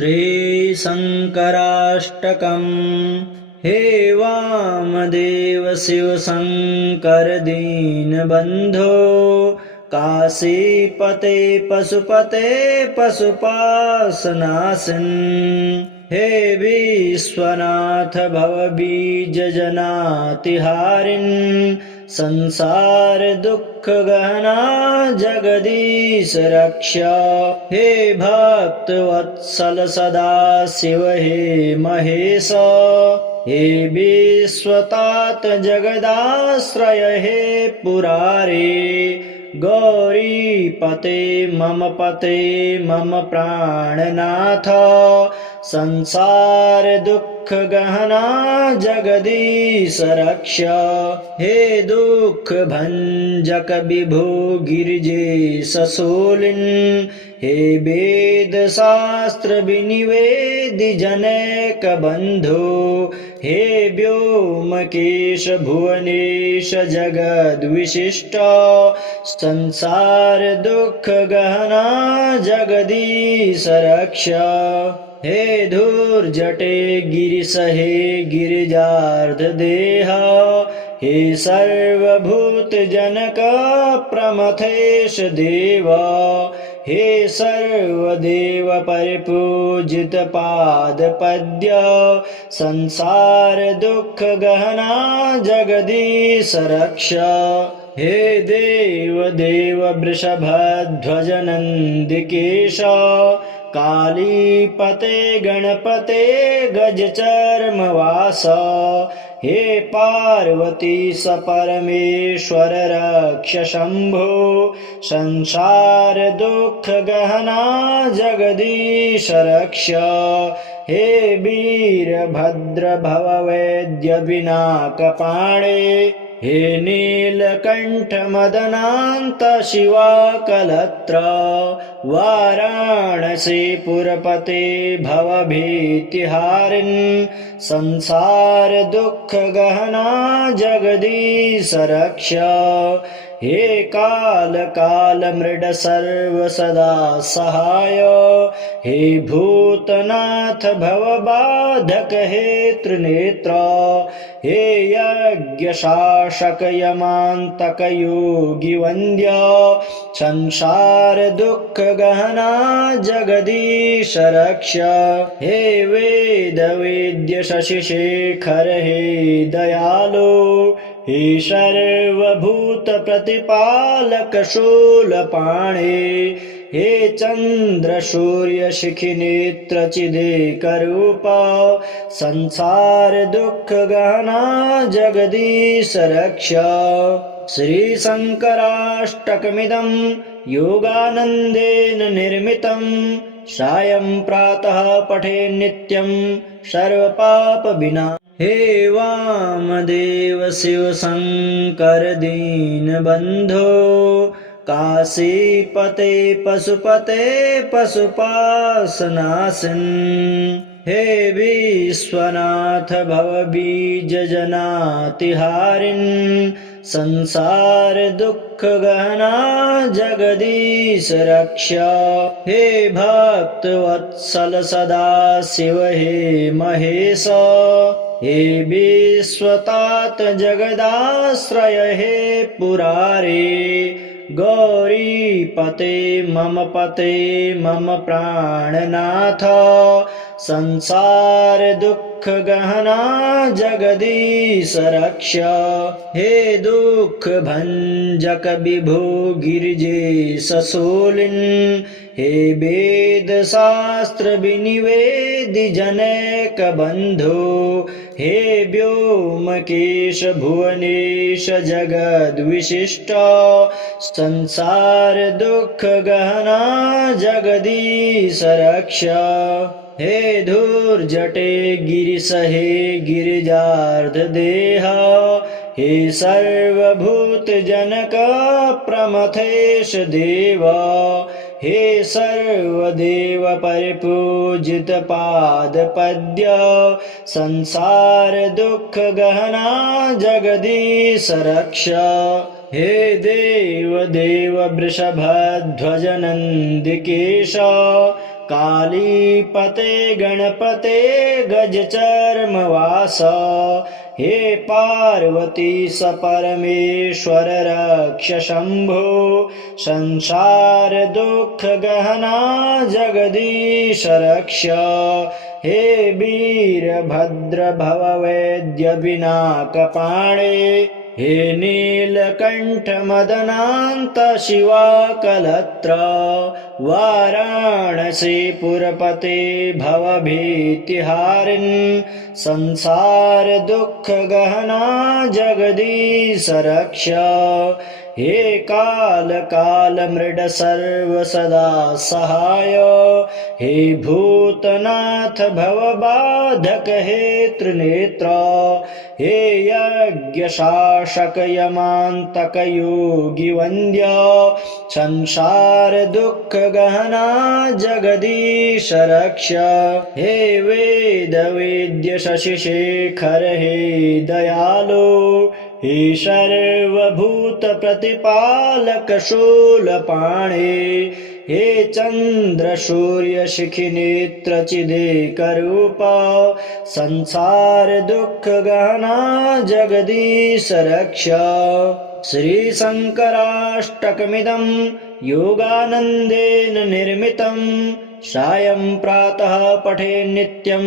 श्रीशङ्कराष्टकम्। हे वामदेव शिवशङ्कर दीनबन्धो, काशीपते पशुपते पशुपाशनाशन्। हे विश्वनाथ भवबीजजनातिहारिन्, संसार दुःख गहना जगदीश रक्ष। हे भक्तवत्सल सदा शिव हे महेश, हे विश्वतात जगदाश्रय हे पुरारे। गौरीपते मम प्राणनाथ, संसार दुःख गहना जगदीश रक्ष। हे दुःख भंजक विभो गिरिजेश शूलिन्, हे वेद शास्त्र विनिवेदि जनैक बन्धो। हे व्योमकेश भुवनेश जगद्विशिष्ट, संसार दुःख गहना जगदीश रक्ष। हे धूर्जटे गिरिश हे गिरिजार्ध देह, हे सर्वभूत जनक प्रमथेश देव। हे सर्वदेव परिपूजित पाद पद्य, संसार दुःख गहना जगदीश रक्ष। हे देव देव वृषभध्वज नन्दिकेश, कालीपते गणपते गजचर्मवास। हे पार्वती परमेश्वर रक्ष शंभो, संसार दुःख गहना जगदीश रक्ष। हे वीरभद्र भववैद्य विनाकपाणे, हे नीलकण्ठ मदनान्त शिवाकलत्र। वाराणसीपुरपते भवभीतिहारिन्, संसार दुःख गहना जगदीश रक्ष। हे काल मृड सर्व सदा सहाय, हे भूतनाथ भवबाधक हे त्रिनेत्र। हे यज्ञ शासक यमान्तक योगी वन्द्य, संसार दुःख गहना जगदीश रक्ष। हे वेद वेद्य शशिशेखर हे दयालो, हे सर्वभूत प्रतिपालक शूलपाणे। हे चंद्र सूर्य शिखि नेत्र चिदेकरूप, संसार दुःख गहना जगदीश रक्ष। श्री शंकराष्टकमिदं योगानन्देन निर्मितं, सायं प्रातः पठे नित्यं सर्वपाप विना। हे वामदेव शिवशङ्कर दीनबन्धो, काशीपते पशुपते पशुपाशनाशन्। हे विश्वनाथ भवबीजजनातिहारिन्, संसार दुःख गहना जगदीश रक्ष। हे भक्तवत्सल सदा शिव हे महेश, हे विश्वतात जगदाश्रय हे पुरारे। गौरीपते मम प्राणनाथ, संसार दुःख गहना जगदीश रक्ष। हे दुःख भंजक विभो गिरिजेश शूलिन्, हे वेद शास्त्र विनिवेदि जनैक बन्धो। हे व्योमकेश भुवनेश जगद्विशिष्ट, संसार दुःख गहना जगदीश रक्ष। हे धूर्जटे गिरिश हे गिरिजार्ध देह, हे सर्वभूत जनक प्रमथेश देव। हे सर्वदेव परिपूजित पाद पद्य, संसार दुःख गहना जगदीश रक्ष। हे देव देव वृषभध्वज नन्दिकेश, कालीपते गणपते गजचर्मवास हे पार्वती स परमेश्वर रक्ष शंभो संसार दुख गहना जगदीश रक्ष हे वीरभद्र भव वैद्य विनाकपाणे हे नीलकंठ मदनांत शिवाकलत्र वाराणसी पुरपते भवभीतिहारिन् संसार दुख गहना जगदीश रक्ष हे काल काल मृड सर्व सदा सहाय हे भूतनाथ भवबाधक हे त्रिनेत्र हे यज्ञ शासक यमांतक योगी वंद्य संसार दुख गहना जगदीश रक्ष हे वेद वेद्य शशि शेखर हे दयालो हे सर्वभूत प्रतिपालक शूलपाणे हे चंद्र सूर्य शिखि नेत्र चिदेक रूप संसार दुख गहना जगदीश रक्ष श्री शंकराष्टकमिदं योगानंदेन निर्मितं सायं प्रातः पठे नित्यं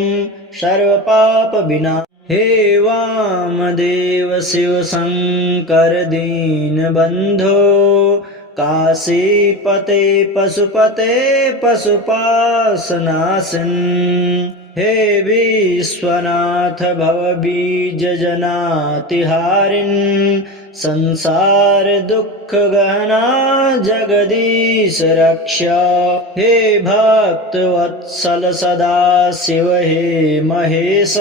सर्वपाप विना हे वामदेव शिव शंकर दीन बंधो काशीपते पशुपते पशुपासनासिन् हे विश्वनाथ भव बीज जनातिहारिन् संसार दुख गहना जगदीश रक्ष हे भक्त वत्सल सदा शिव हे महेश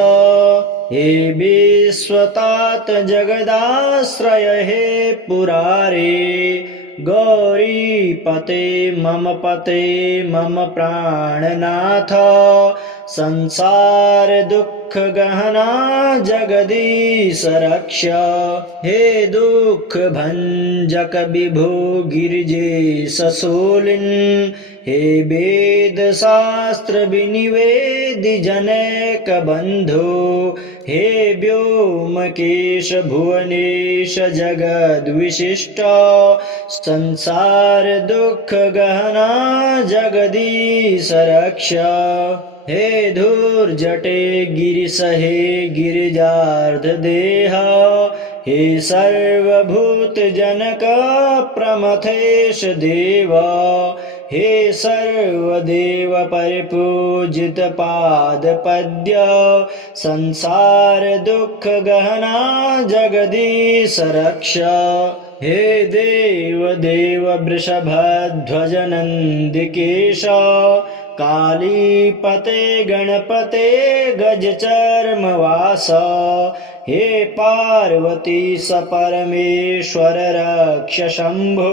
हे विश्वतात जगदाश्रय हे पुरारे गौरीपते मम प्राणनाथ संसार दुख गहना जगदीश रक्ष हे दुख भंजक विभो गिरिजेश शूलिन् हे वेद शास्त्र विनिवेदि जनक बंधो हे व्योमकेश भुवनेश जगद विशिष्ट संसार दुख गहना जगदीश रक्ष हे धूर्जटे गिरिश हे गिरिजार्ध देह हे सर्वभूत जनक प्रमथेश देव हे सर्वदेव परिपूजित पाद पद्य संसार दुख गहना जगदीश रक्ष हे देव देव वृषभध्वज नंदिकेश कालीपते गणपते गजचर्मवास हे पार्वती स परमेश्वर रक्ष शंभो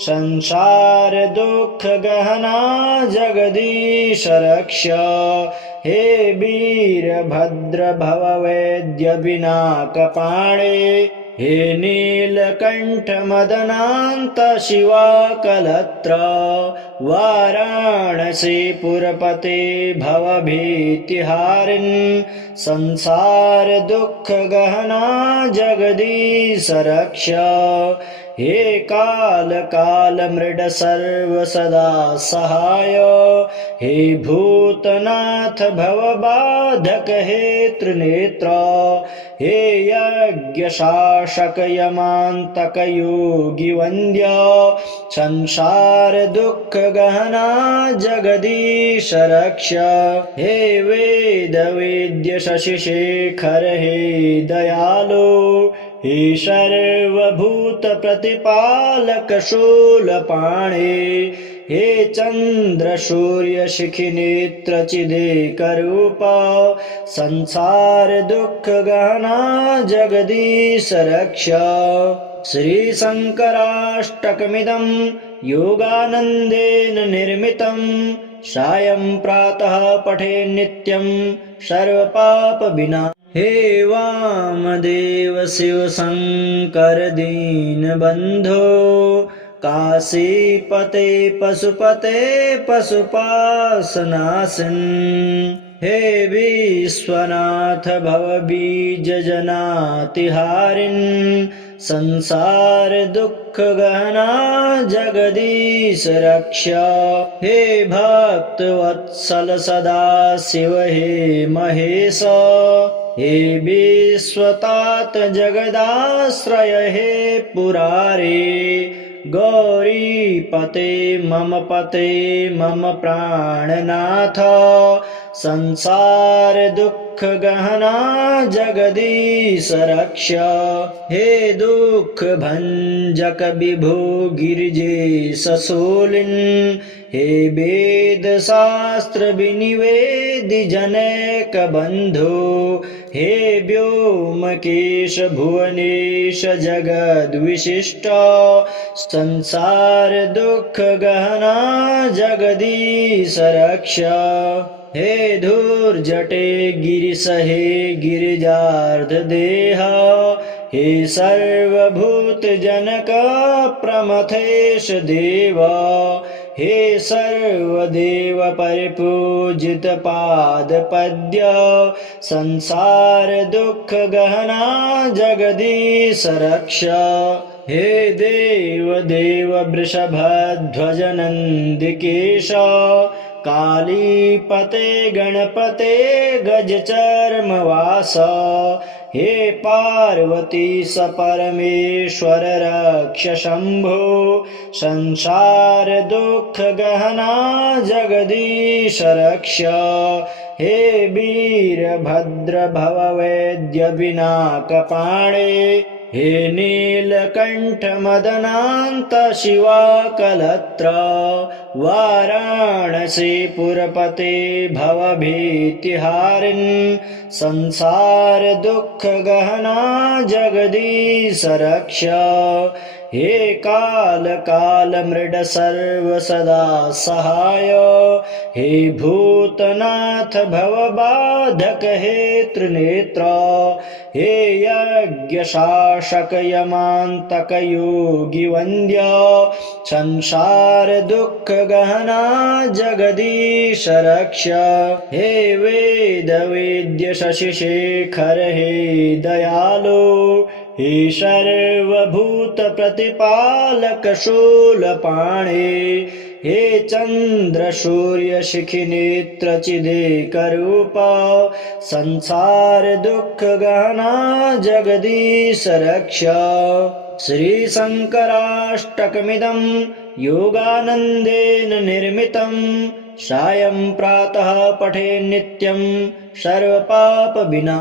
संसार दुख गहना जगदीश रक्ष हे वीरभद्र भव वैद्य विनाकपाणे हे नीलकंठ मदनांत शिवाकलत्र वाराणसी पुरपते भवभीतिहारिन् संसार दुख गहना जगदीश रक्ष हे काल काल मृड सर्व सदा सहाय हे भूतनाथ भवबाधक हे त्रिनेत्र हे यज्ञ शासक यमांतक योगी वंद्य संसार दुख गहना जगदीश रक्ष हे वेद वेद्य शशि शेखर हे दयालो हे सर्वभूत प्रतिपालक शूलपाणे हे चंद्र सूर्य शिखि नेत्र चिदेक रूप संसार दुख गहना जगदीश रक्ष श्री शंकराष्टकमिदं योगानंदेन निर्मितं सायं प्रातः पठे नित्यं सर्वपाप विना हे वामदेव शिव शंकर दीन बंधो काशीपते पशुपते पशुपासनासिन् हे विश्वनाथ भवबीजजनातिहारिन् संसार दुःख गहना जगदीश रक्ष हे भक्तवत्सल सदा शिव हे महेश हे विश्वतात जगदाश्रय हे पुरारे गौरीपते मम प्राणनाथ संसार दुःख गहना जगदीश रक्ष हे दुःख भंजक विभो गिरिजेश शूलिन् हे वेद शास्त्र विनिवेदि जनैक बंधो हे व्योमकेश भुवनेश जगद्विशिष्ट संसार दुःख गहना जगदीश रक्ष हे धूर्जटे गिरिश हे गिरिजार्ध देह हे सर्वभूत जनक प्रमथेश देव हे सर्वदेव परिपूजित पाद पद्य संसार दुःख गहना जगदीश रक्ष हे देव देव वृषभध्वज नंदिकेश कालीपते गणपते गजचर्मवास हे पार्वती परमेश्वर रक्ष शंभो संसार दुःख गहना जगदीश रक्ष हे वीरभद्र भववैद्य विनाकपाणे हे नीलकंठ मदनांत शिवाकलत्र वाराणसी पुरपते भवभीतिहारिन् संसार दुःख गहना जगदीश रक्ष हे काल काल मृड सर्व सदा सहाय हे भूतनाथ भवबाधक हे त्रिनेत्र हे यज्ञ शासक यमांतक योगी वंद्य संसार दुःख गहना जगदीश रक्ष हे वेद वेद्य शशि शेखर हे दयालो हे सर्वभूत प्रतिपालक शूलपाणे हे चंद्र सूर्य शिखि नेत्र चिदेकरूप संसार दुःख गहना जगदीश रक्ष श्री शंकराष्टकमिदं योगानंदेन निर्मितं सायं प्रातः पठे नित्यं सर्वपाप विना